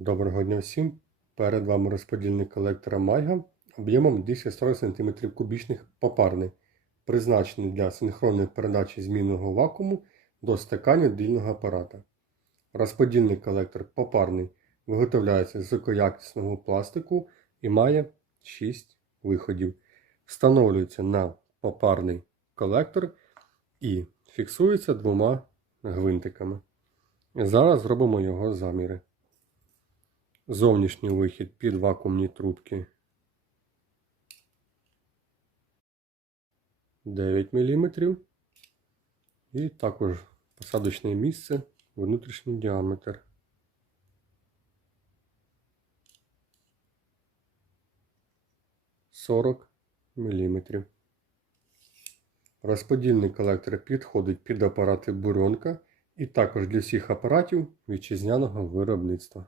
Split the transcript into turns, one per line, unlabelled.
Доброго дня всім! Перед вами розподільник колектора Майга об'ємом 240 см кубічних попарний, призначений для синхронної передачі змінного вакууму до стикання дільного апарата. Розподільний колектор попарний виготовляється з високоякісного пластику і має 6 виходів. Встановлюється на попарний колектор і фіксується двома гвинтиками. Зараз зробимо його заміри. Зовнішній вихід під вакуумні трубки 9 мм. І також посадочне місце, внутрішній діаметр. Сорок міліметрів. Розподільний колектор підходить під апарати бурьонка і також для всіх апаратів вітчизняного виробництва.